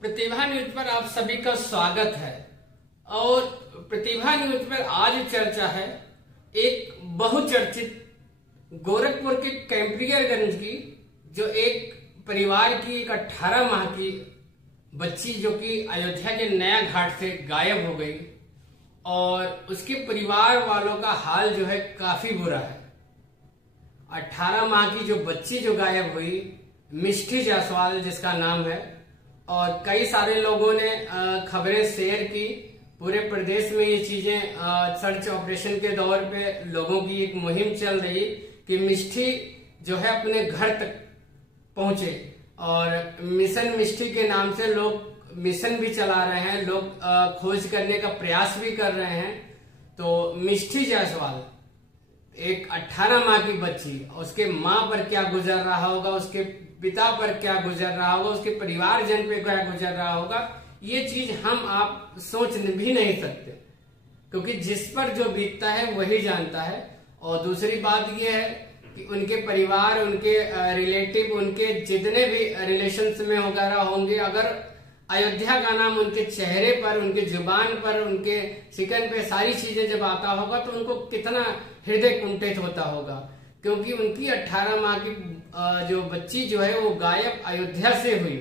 प्रतिभा news पर आप सभी का स्वागत है। और प्रतिभा न्यूज पर आज चर्चा है एक बहुचर्चित गोरखपुर के कैंपरियरगंज की, जो एक परिवार की एक 18 माह की बच्ची जो कि अयोध्या के नया घाट से गायब हो गई, और उसके परिवार वालों का हाल जो है काफी बुरा है। 18 माह की जो बच्ची जो गायब हुई, मिष्टी जायसवाल जिसका नाम है, और कई सारे लोगों ने खबरें शेयर की। पूरे प्रदेश में ये चीजें सर्च ऑपरेशन के दौर पे लोगों की एक मुहिम चल रही कि मिष्टी जो है अपने घर तक पहुंचे, और मिशन मिष्टी के नाम से लोग मिशन भी चला रहे हैं, लोग खोज करने का प्रयास भी कर रहे हैं। तो मिष्टी जायसवाल एक 18 माह की बच्ची, उसके माँ पर क्या गुजर रहा होगा, उसके पिता पर क्या गुजर रहा होगा, उसके परिवारजन पे क्या गुजर रहा होगा, ये चीज हम आप सोच भी नहीं सकते, क्योंकि जिस पर जो बीतता है वही जानता है। और दूसरी बात ये है कि उनके परिवार, उनके रिलेटिव, उनके जितने भी रिलेशंस में वगैरह होंगे, अगर अयोध्या का नाम उनके चेहरे पर, उनके जुबान पर, उनके शिकन पे सारी चीजें जब आता होगा तो उनको कितना हृदय कुंठित होता होगा, क्योंकि उनकी 18 माह की जो बच्ची जो है वो गायब अयोध्या से हुई।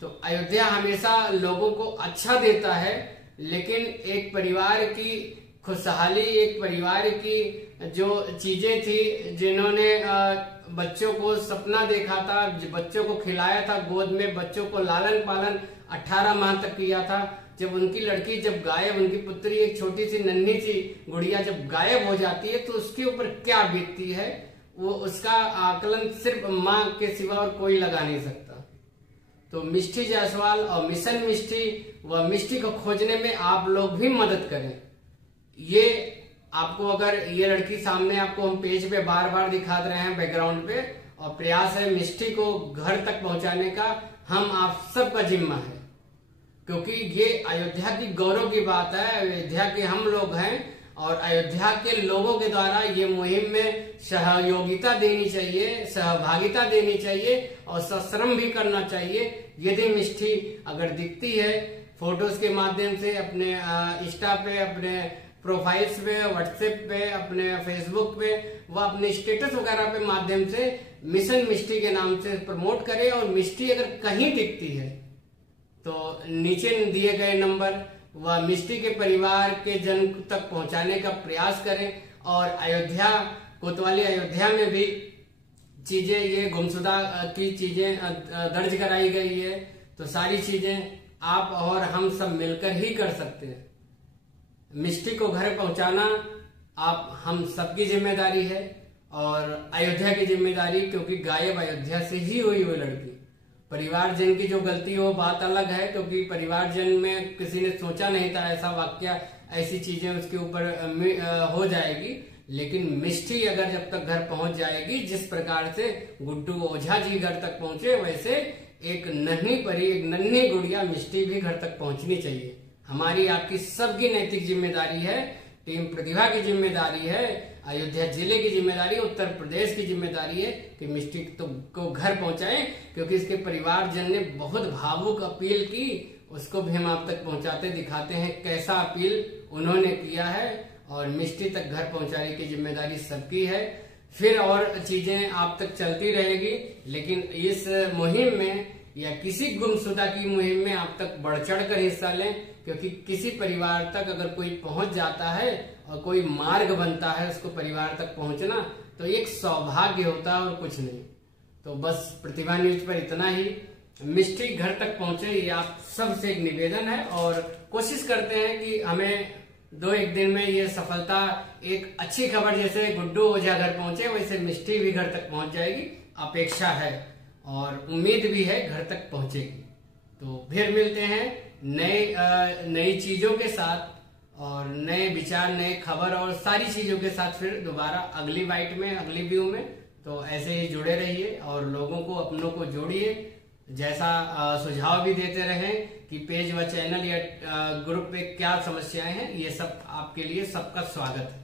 तो अयोध्या हमेशा लोगों को अच्छा देता है, लेकिन एक परिवार की खुशहाली, एक परिवार की जो चीजें थी, जिन्होंने बच्चों को सपना देखा था, बच्चों को खिलाया था, गोद में बच्चों को लालन पालन 18 माह तक किया था, जब उनकी लड़की जब गायब, उनकी पुत्री एक छोटी सी नन्ही सी गुड़िया जब गायब हो जाती है, तो उसके ऊपर क्या बीतती है, वो उसका आकलन सिर्फ माँ के सिवा और कोई लगा नहीं सकता। तो मिष्टी जायसवाल और मिशन मिष्टी व मिष्टी को खोजने में आप लोग भी मदद करें। ये आपको, अगर ये लड़की सामने आपको हम पेज पे बार बार दिखा रहे हैं बैकग्राउंड पे, और प्रयास है मिष्टी को घर तक पहुंचाने का, हम आप सबका जिम्मा है, क्योंकि ये अयोध्या की गौरव की बात है। अयोध्या के हम लोग हैं, और अयोध्या के लोगों के द्वारा ये मुहिम में सहयोगिता देनी चाहिए, सहभागिता देनी चाहिए, और सश्रम भी करना चाहिए। यदि मिष्टी अगर दिखती है फोटोज के माध्यम से अपने इंस्टा पे, अपने प्रोफाइल्स पे, व्हाट्सएप पे, अपने फेसबुक पे, वह अपने स्टेटस वगैरह पे माध्यम से मिशन मिष्टी के नाम से प्रमोट करे, और मिष्टी अगर कहीं दिखती है तो नीचे दिए गए नंबर व मिष्टी के परिवार के जन तक पहुंचाने का प्रयास करें। और अयोध्या, कोतवाली अयोध्या में भी चीजें, ये गुमशुदा की चीजें दर्ज कराई गई है, तो सारी चीजें आप और हम सब मिलकर ही कर सकते हैं। मिष्टी को घर पहुंचाना आप हम सबकी जिम्मेदारी है, और अयोध्या की जिम्मेदारी, क्योंकि गायब अयोध्या से ही हुई वो लड़की। परिवारजन की जो गलती हो बात अलग है, क्योंकि परिवारजन में किसी ने सोचा नहीं था ऐसा वाक्य, ऐसी चीजें उसके ऊपर हो जाएगी। लेकिन मिष्टी अगर जब तक घर पहुंच जाएगी, जिस प्रकार से गुड्डू ओझा जी घर तक पहुंचे, वैसे एक नन्ही परी, एक नन्ही गुड़िया मिष्टी भी घर तक पहुंचनी चाहिए। हमारी आपकी सबकी नैतिक जिम्मेदारी है, टीम प्रतिभा की जिम्मेदारी है, अयोध्या जिले की जिम्मेदारी, उत्तर प्रदेश की जिम्मेदारी है कि मिष्टी को घर पहुंचाएं, क्योंकि इसके परिवारजन ने बहुत भावुक अपील की। उसको भी हम आप तक पहुंचाते दिखाते हैं कैसा अपील उन्होंने किया है, और मिष्टी तक घर पहुंचाने की जिम्मेदारी सबकी है। फिर और चीजें आप तक चलती रहेगी, लेकिन इस मुहिम में या किसी गुमशुदा की मुहिम में आप तक बढ़ चढ़ कर हिस्सा लें, क्योंकि किसी परिवार तक अगर कोई पहुंच जाता है और कोई मार्ग बनता है उसको परिवार तक पहुंचना, तो एक सौभाग्य होता है और कुछ नहीं। तो बस प्रतिभा न्यूज पर इतना ही। मिष्टी घर तक पहुंचे, ये आप सबसे एक निवेदन है, और कोशिश करते हैं कि हमें 2-1 दिन में ये सफलता, एक अच्छी खबर जैसे गुड्डू ओझा घर पहुंचे, वैसे मिष्टी भी घर तक पहुंच जाएगी, अपेक्षा है और उम्मीद भी है घर तक पहुंचेगी। तो फिर मिलते हैं नई चीजों के साथ, और नए विचार, नए खबर और सारी चीजों के साथ फिर दोबारा अगली बाइट में, अगली व्यू में। तो ऐसे ही जुड़े रहिए और लोगों को, अपनों को जोड़िए। जैसा सुझाव भी देते रहें कि पेज व चैनल या ग्रुप पे क्या समस्याएं हैं, ये सब आपके लिए सबका स्वागत है।